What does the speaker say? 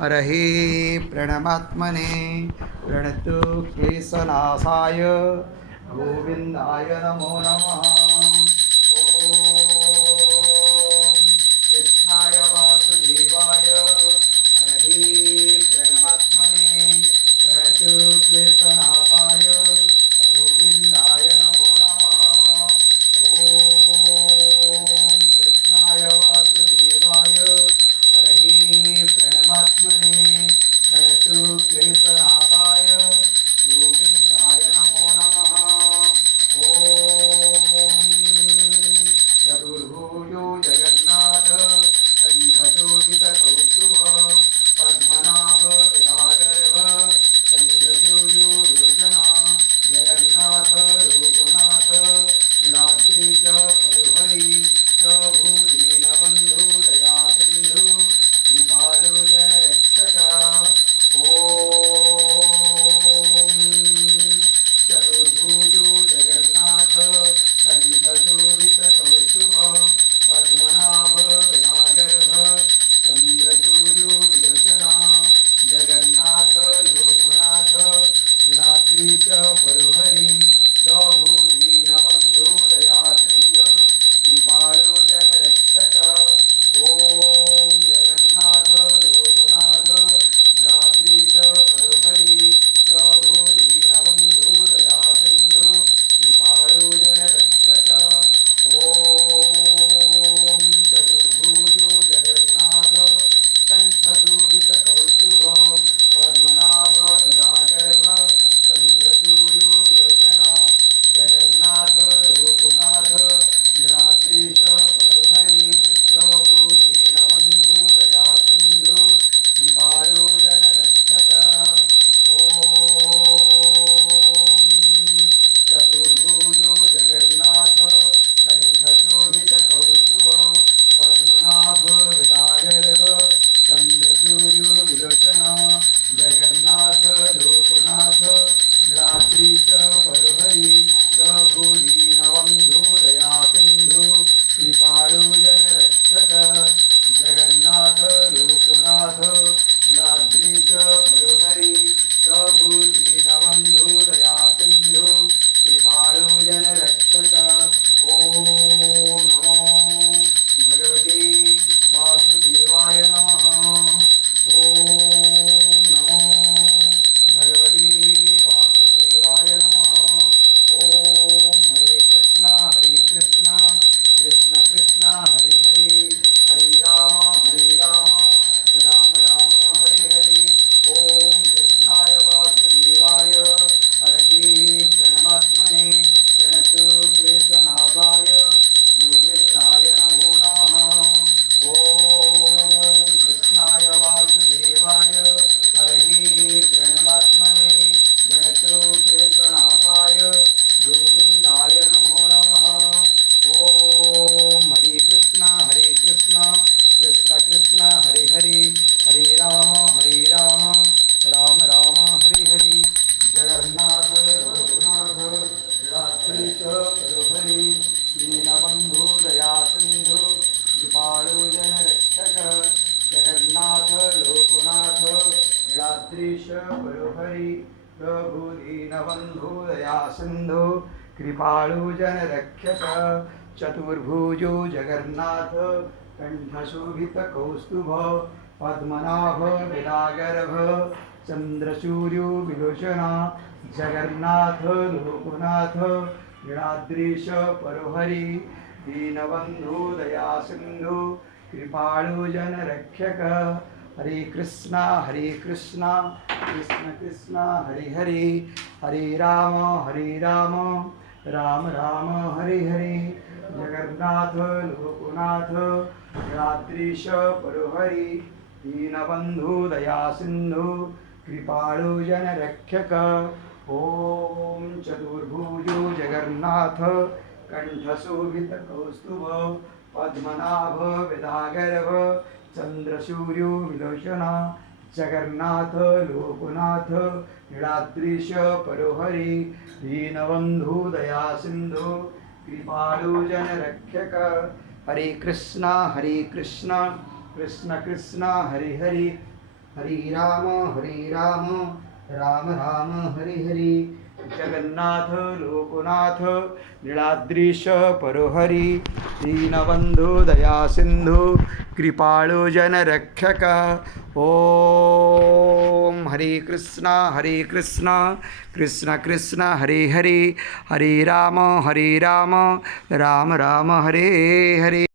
हरहे प्रणमात्मने प्रणतु क्लेशनाशाय गोविंदाय नमो नमः। ओम कृष्णाय वासुदेवाय हरहे प्रणमात्मने प्रणतु क्लेशनाशाय गोविंदाय नमो नमः। ओम कृष्णाय वासुदेवाय हरहे प्रणमात्मने प्रणतु क्लेशनाशाय गोविंदाय नमो नमः। ओम चतुर्भुजो जगन्नाथ कंठशोभितकौस्तुभ पद्मनाभ गदाधर चंद्रसूर्यो योजना जगन्नाथ रूपनाथ रात्रि च परुहरि प्रभु दीनबन्धु दया सिन्धु कृपालु जनरक्षक। ओम चतुर्भुजो जगन्नाथ कंठशोभितकौस्तुभ पद्मनाभ गदागर्भ चंद्रसूर्यो विलोचना जगन्नाथ लोकनाथ रात्रि च परुहरि प्रभु दीनबन्धु दया सिन्धु कृपालु जनरक्षक। ओम जगन्नाथ लोकनाथ रात्रि च परुहरि प्रभु दीनबन्धु दया सिन्धु कृपालु जनरक्षक। ओम चतुर्भुजो जगन्नाथ कंठशोभितकौस्तुभ पद्मनाभ गदागर्भ चंद्रसूर्यो विलोचना जगन्नाथ लोकनाथ रात्रि च परुहरि प्रभु दीनबन्धु दया सिन्धु कृपालु जनरक्षक। ओम चतुर्भुजो जगन्नाथ कंठशोभितकौस्तुभ पद्मनाभ गदागर्भ चंद्रसूर्यो विलोचना जगन्नाथ लोकनाथ रात्रि च परुहरि प्रभु दीनबन्धु दया सिन्धु कृपालु जनरक्षक। जगन्नाथ लोकनाथ रात्रि च परुहरि प्रभु दीनबन्धु दया सिन्धु कृपालु जनरक्षक। ओम नमो भगवते वासुदेवाय नमः। ओम नमो भगवते वासुदेवाय नमः। ओम हरे कृष्णा कृष्ण कृष्ण हरे हरे हरे राम राम राम हरे हरे। ओम कृष्णाय वासुदेवाय हरहे प्रणमात्मने प्रणतु क्लेशनाशाय गोविंदाय नमो नमः। ओम कृष्णाय वासुदेवाय हरहे प्रणमात्मने प्रणतु क्लेशनाशाय गोविंदाय नमो नमः। ओम हरे कृष्ण कृष्ण कृष्ण हरे हरे हरे राम राम राम हरे हरे। जगन्नाथ लोकनाथ रात्रि च परुहरि दीनबन्धु दया सिन्धु कृपालु जनरक्षक। जगन्नाथ लोकनाथ रात्रि च परुहरि प्रभु दीनबन्धु दया सिन्धु कृपालु जनरक्षक। चतुर्भुजो जगन्नाथ कंठशोभितकौस्तुभ पद्मनाभ गदागर्भ चंद्रसूर्यो विलोचना जगन्नाथ लोकनाथ नीलाद्रीश परुहरि दीनबन्धु दया सिन्धु कृपालु जनरक्षक। हरे कृष्णा कृष्ण कृष्ण हरे हरे हरे राम राम राम हरे हरे। जगन्नाथ लोकनाथ रात्रिश परुहरि दीनबन्धु दया सिन्धु कृपालु जनरक्षक। ओम चतुर्भुजो जगन्नाथ कंठशोभितकौस्तुभ पद्मनाभ गदागर्भ चंद्रसूर्यो विलोचना जगन्नाथ लोकनाथ नीलाद्रीश परुहरि दीनबन्धु दया सिन्धु कृपालु जनरक्षक। हरे कृष्णा कृष्ण कृष्ण हरे हरे हरे राम राम राम हरे हरे जगन्नाथ लोकनाथ नीलाद्रीश परोहरी दीनबंधु दया सिंधु कृपाळु जनरक्षक ओम हरे कृष्ण कृष्ण कृष्ण हरे हरे हरे राम राम राम हरे हरे